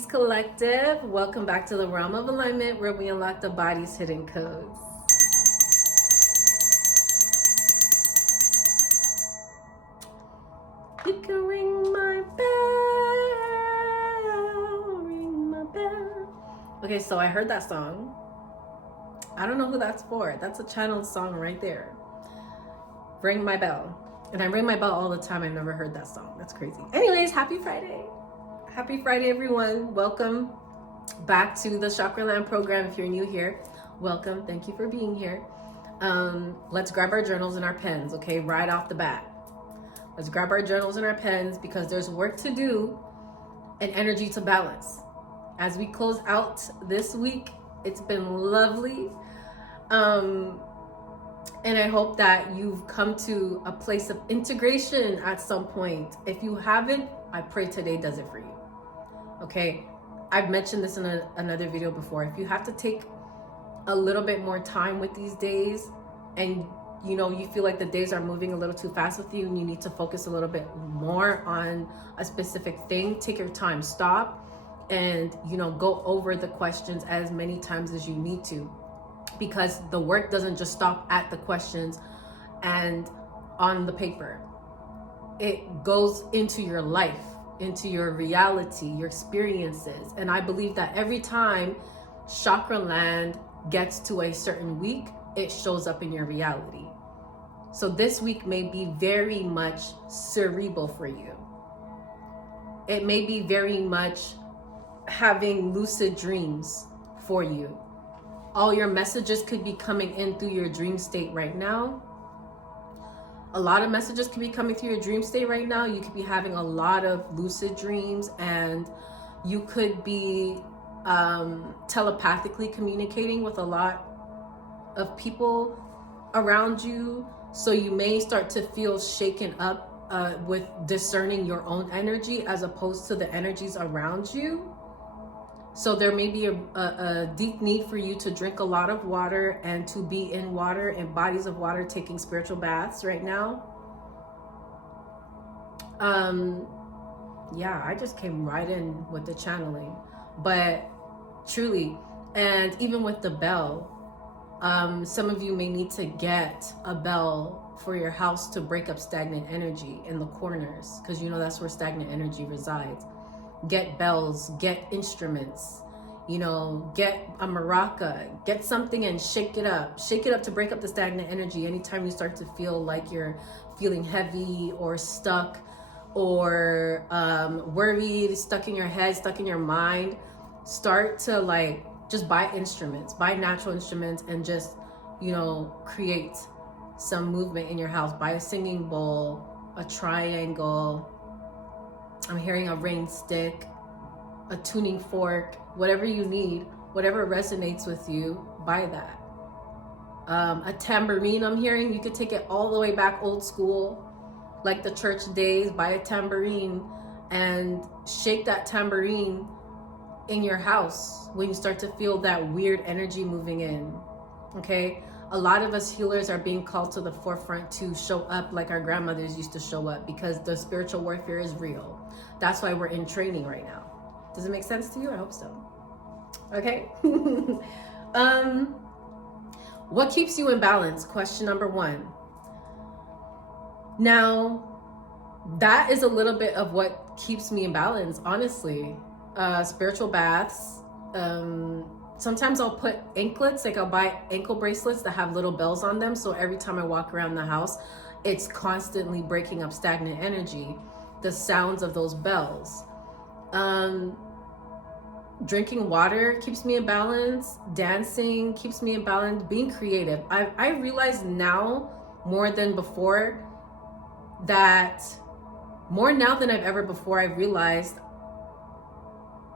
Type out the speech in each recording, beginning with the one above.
Peace Collective. Welcome back to the realm of alignment where we unlock the body's hidden codes. You can ring my bell, ring my bell. Okay, so I heard that song. I don't know who that's for. That's a channeled song right there. Ring my bell. And I ring my bell all the time. I've never heard that song. That's crazy. Anyways, happy Friday. Happy Friday, everyone. Welcome back to the Chakra Land program. If you're new here, welcome. Thank you for being here. Let's grab our journals and our pens, okay? Right off the bat. Let's grab our journals and our pens because there's work to do and energy to balance. As we close out this week, it's been lovely. And I hope that you've come to a place of integration at some point. If you haven't, I pray today does it for you. Okay? I've mentioned this in another video before. If you have to take a little bit more time with these days and you feel like the days are moving a little too fast with you and you need to focus a little bit more on a specific thing, take your time, stop and, go over the questions as many times as you need to, because the work doesn't just stop at the questions and on the paper. It goes into your life, into your reality, your experiences. And I believe that every time Chakra Land gets to a certain week, it shows up in your reality. So this week may be very much cerebral for you. It may be very much having lucid dreams for you. All your messages could be coming in through your dream state right now. A lot of messages could be coming through your dream state right now. You could be having a lot of lucid dreams and you could be telepathically communicating with a lot of people around you. So you may start to feel shaken up with discerning your own energy as opposed to the energies around you. So there may be a deep need for you to drink a lot of water and to be in water and bodies of water, taking spiritual baths right now. Yeah, I just came right in with the channeling, but truly, and even with the bell, some of you may need to get a bell for your house to break up stagnant energy in the corners, because that's where stagnant energy resides. Get bells, get instruments, get a maraca, get something and shake it up to break up the stagnant energy. Anytime you start to feel like you're feeling heavy or stuck or worried, stuck in your head, stuck in your mind, start to just buy instruments, buy natural instruments and just, create some movement in your house. Buy a singing bowl, a triangle, I'm hearing a rain stick, a tuning fork, whatever you need, whatever resonates with you, buy that. A tambourine I'm hearing, you could take it all the way back old school, like the church days, buy a tambourine and shake that tambourine in your house when you start to feel that weird energy moving in, okay? A lot of us healers are being called to the forefront to show up like our grandmothers used to show up, because the spiritual warfare is real. That's why we're in training right now. Does it make sense to you? I hope so. Okay. What keeps you in balance? Question number 1. Now, that is a little bit of what keeps me in balance, honestly. Spiritual baths. Sometimes I'll put anklets, I'll buy ankle bracelets that have little bells on them. So every time I walk around the house, it's constantly breaking up stagnant energy. The sounds of those bells. Drinking water keeps me in balance. Dancing keeps me in balance. Being creative. I realize now more than before that, more now than I've ever before, I realized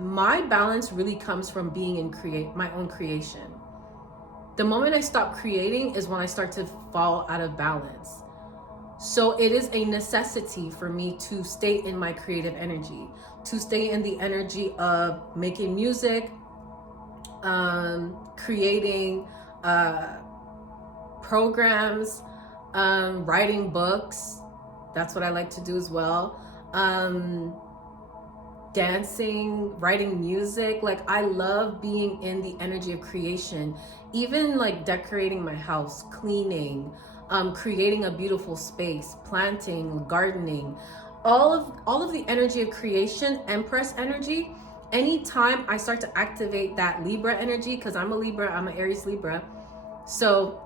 my balance really comes from being in my own creation. The moment I stop creating is when I start to fall out of balance. So it is a necessity for me to stay in my creative energy, to stay in the energy of making music, creating programs, writing books. That's what I like to do as well. dancing, writing music. Like, I love being in the energy of creation, even like decorating my house, cleaning, creating a beautiful space, planting, gardening, all of the energy of creation, Empress energy. Anytime I start to activate that Libra energy, because I'm a Libra, I'm an Aries Libra, so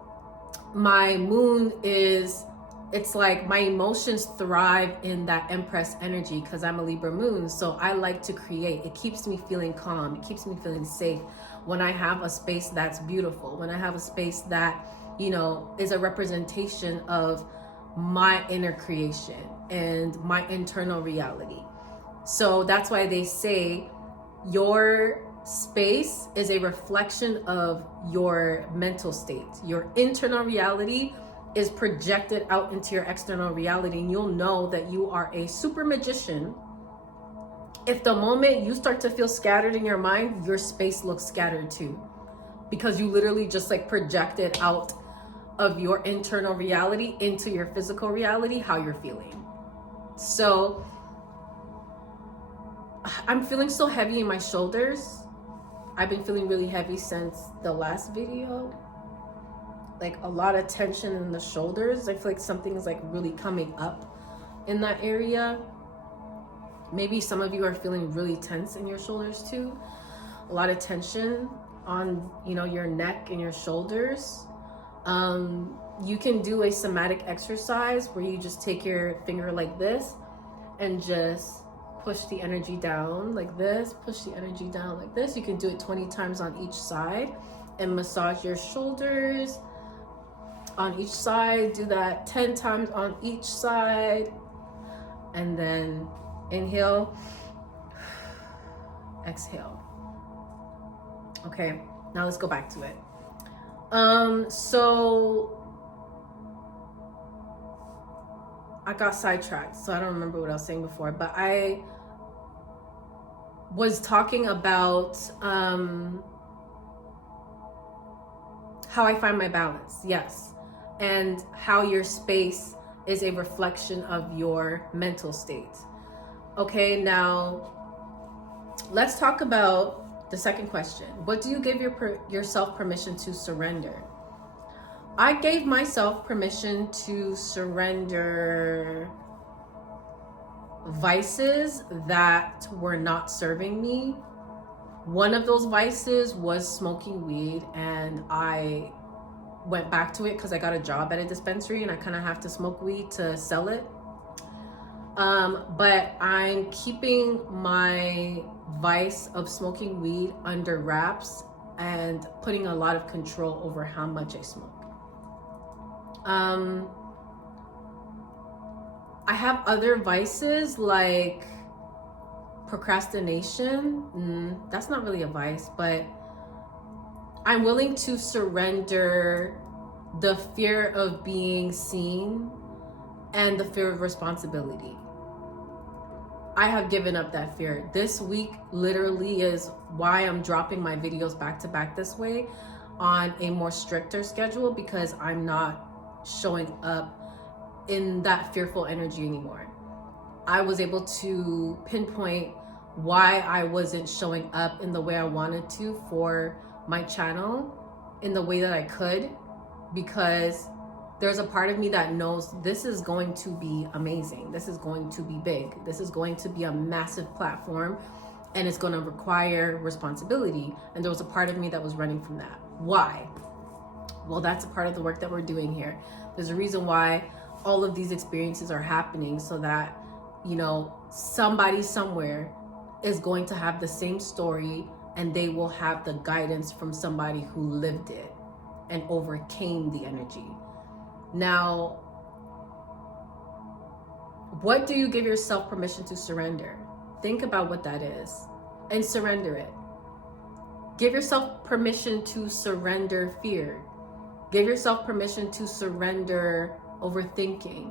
my moon is, it's like my emotions thrive in that Empress energy because I'm a Libra moon. So I like to create. It keeps me feeling calm. It keeps me feeling safe when I have a space that's beautiful, when I have a space that, you know, is a representation of my inner creation and my internal reality. So that's why they say your space is a reflection of your mental state. Your internal reality is projected out into your external reality, and you'll know that you are a super magician if the moment you start to feel scattered in your mind, your space looks scattered too, because you literally just like projected out of your internal reality into your physical reality how you're feeling. So I'm feeling so heavy in my shoulders. I've been feeling really heavy since the last video. Like a lot of tension in the shoulders. I feel like something is like really coming up in that area. Maybe some of you are feeling really tense in your shoulders too. A lot of tension on, you know, your neck and your shoulders. You can do a somatic exercise where you just take your finger like this and just push the energy down like this, push the energy down like this. You can do it 20 times on each side and massage your shoulders on each side. Do that 10 times on each side. And then inhale, exhale. Okay, now let's go back to it. So I got sidetracked, so I don't remember what I was saying before, but I was talking about how I find my balance, yes, and how your space is a reflection of your mental state. Okay, now let's talk about the second question. What do you give yourself permission to surrender? I gave myself permission to surrender vices that were not serving me. One of those vices was smoking weed, and I went back to it because I got a job at a dispensary and I kind of have to smoke weed to sell it. But I'm keeping my vice of smoking weed under wraps and putting a lot of control over how much I smoke. I have other vices like procrastination. That's not really a vice, but I'm willing to surrender the fear of being seen and the fear of responsibility. I have given up that fear. This week literally is why I'm dropping my videos back to back this way on a more stricter schedule, because I'm not showing up in that fearful energy anymore. I was able to pinpoint why I wasn't showing up in the way I wanted to for my channel in the way that I could, because there's a part of me that knows this is going to be amazing. This is going to be big. This is going to be a massive platform, and it's going to require responsibility. And there was a part of me that was running from that. Why? Well, that's a part of the work that we're doing here. There's a reason why all of these experiences are happening, so that, you know, somebody somewhere is going to have the same story, and they will have the guidance from somebody who lived it and overcame the energy. Now, what do you give yourself permission to surrender? Think about what that is and surrender it. Give yourself permission to surrender fear. Give yourself permission to surrender overthinking.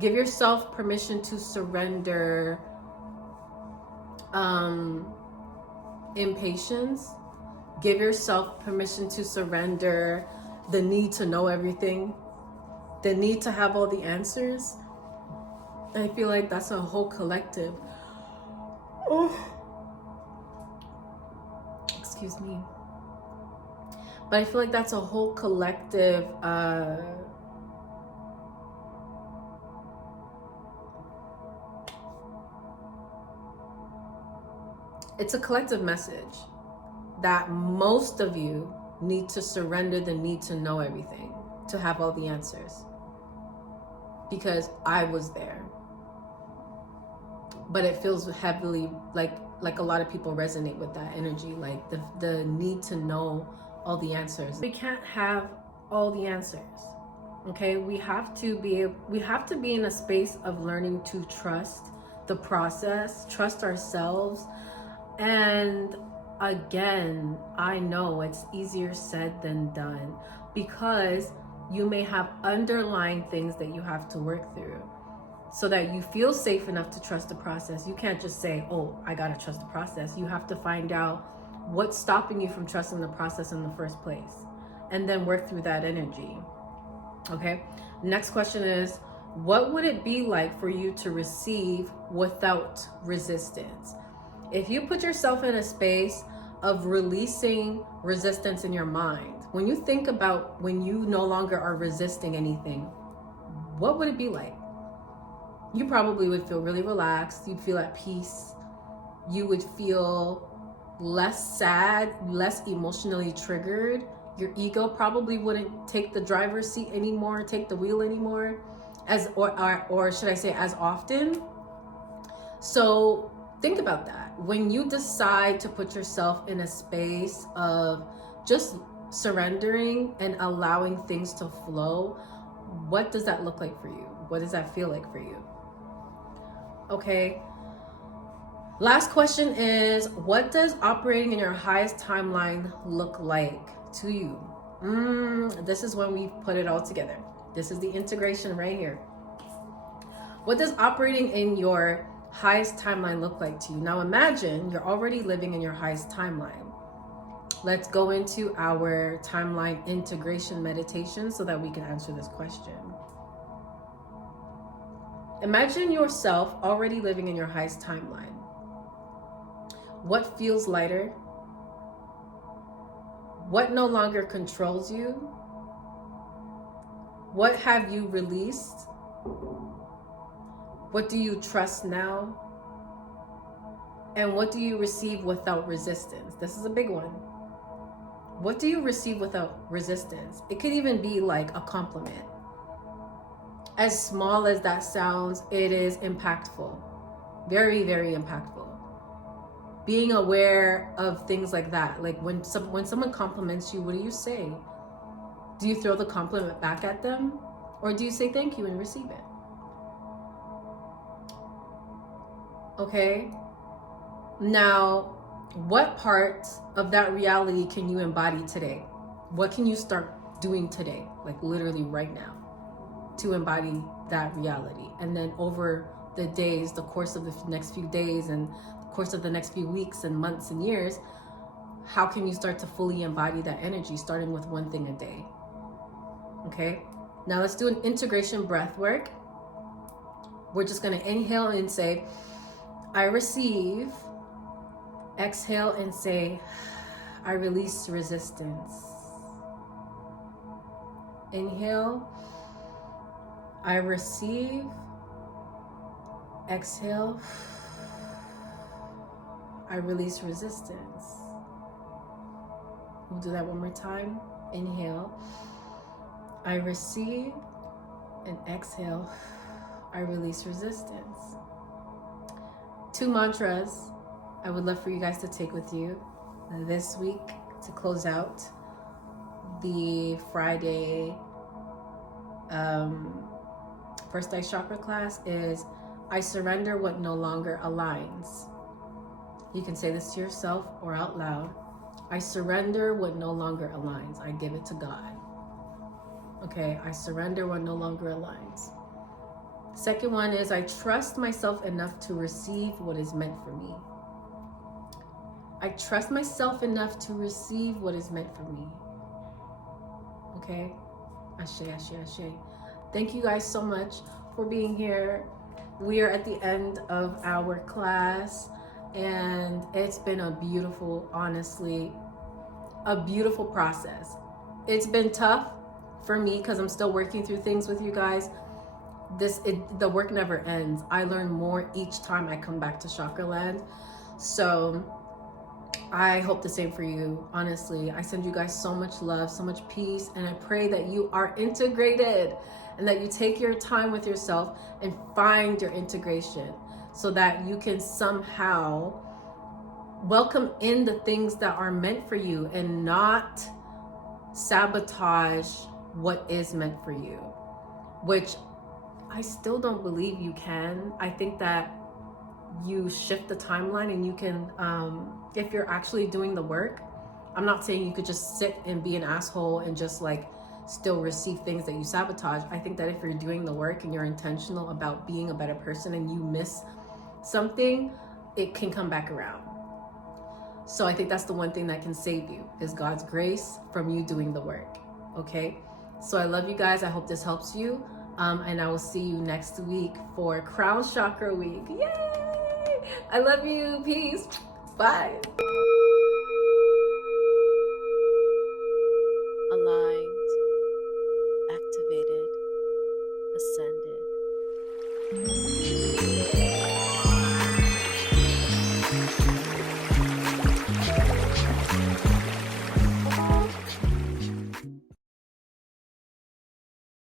Give yourself permission to surrender impatience. Give yourself permission to surrender the need to know everything, the need to have all the answers. I feel like that's a whole collective. Oh, excuse me. But I feel like that's a whole collective it's a collective message that most of you need to surrender the need to know everything, to have all the answers. Because I was there. But it feels heavily like a lot of people resonate with that energy, like the need to know all the answers. We can't have all the answers. Okay? We have to be in a space of learning to trust the process, trust ourselves. And again, I know it's easier said than done, because you may have underlying things that you have to work through so that you feel safe enough to trust the process. You can't just say, oh, I gotta trust the process. You have to find out what's stopping you from trusting the process in the first place, and then work through that energy. Okay? Next question is, what would it be like for you to receive without resistance? If you put yourself in a space of releasing resistance in your mind, when you think about when you no longer are resisting anything, what would it be like? You probably would feel really relaxed. You'd feel at peace. You would feel less sad, less emotionally triggered. Your ego probably wouldn't take the driver's seat anymore, take the wheel anymore, or should I say as often. So think about that. When you decide to put yourself in a space of just surrendering and allowing things to flow, what does that look like for you? What does that feel like for you? Okay. Last question is, what does operating in your highest timeline look like to you? This is when we put it all together. This is the integration right here. What does operating in your highest timeline look like to you? Now imagine you're already living in your highest timeline. Let's go into our timeline integration meditation so that we can answer this question. Imagine yourself already living in your highest timeline. What feels lighter? What no longer controls you? What have you released? What do you trust now? And what do you receive without resistance? This is a big one. What do you receive without resistance? It could even be like a compliment. As small as that sounds, it is impactful. Very, very impactful. Being aware of things like that. Like when someone compliments you, what do you say? Do you throw the compliment back at them? Or do you say thank you and receive it? Okay? Now, what part of that reality can you embody today? What can you start doing today? Like literally right now, to embody that reality. And then over the days, the course of the next few days and the course of the next few weeks and months and years, how can you start to fully embody that energy, starting with one thing a day? Okay, now let's do an integration breath work. We're just going to inhale and say, I receive. Exhale and say, I release resistance. Inhale, I receive. Exhale, I release resistance. We'll do that one more time. Inhale, I receive, and exhale, I release resistance. 2 mantras I would love for you guys to take with you this week to close out the Friday first Eye Chakra class is, I surrender what no longer aligns. You can say this to yourself or out loud. I surrender what no longer aligns. I give it to God. Okay, I surrender what no longer aligns. Second one is, I trust myself enough to receive what is meant for me. I trust myself enough to receive what is meant for me. Okay? Ashe, ashe, ashe. Thank you guys so much for being here. We are at the end of our class. And it's been a beautiful, honestly, a beautiful process. It's been tough for me because I'm still working through things with you guys. The work never ends. I learn more each time I come back to Chakra Land. So I hope the same for you. Honestly, I send you guys so much love, so much peace, and I pray that you are integrated and that you take your time with yourself and find your integration so that you can somehow welcome in the things that are meant for you and not sabotage what is meant for you, which I still don't believe you can. I think that you shift the timeline and you can, if you're actually doing the work. I'm not saying you could just sit and be an asshole and just like still receive things that you sabotage. I think that if you're doing the work and you're intentional about being a better person and you miss something, it can come back around. So I think that's the one thing that can save you is God's grace from you doing the work. Okay. So I love you guys. I hope this helps you. And I will see you next week for Crown Chakra Week. Yay! I love you. Peace. Bye. Aligned, activated, ascended.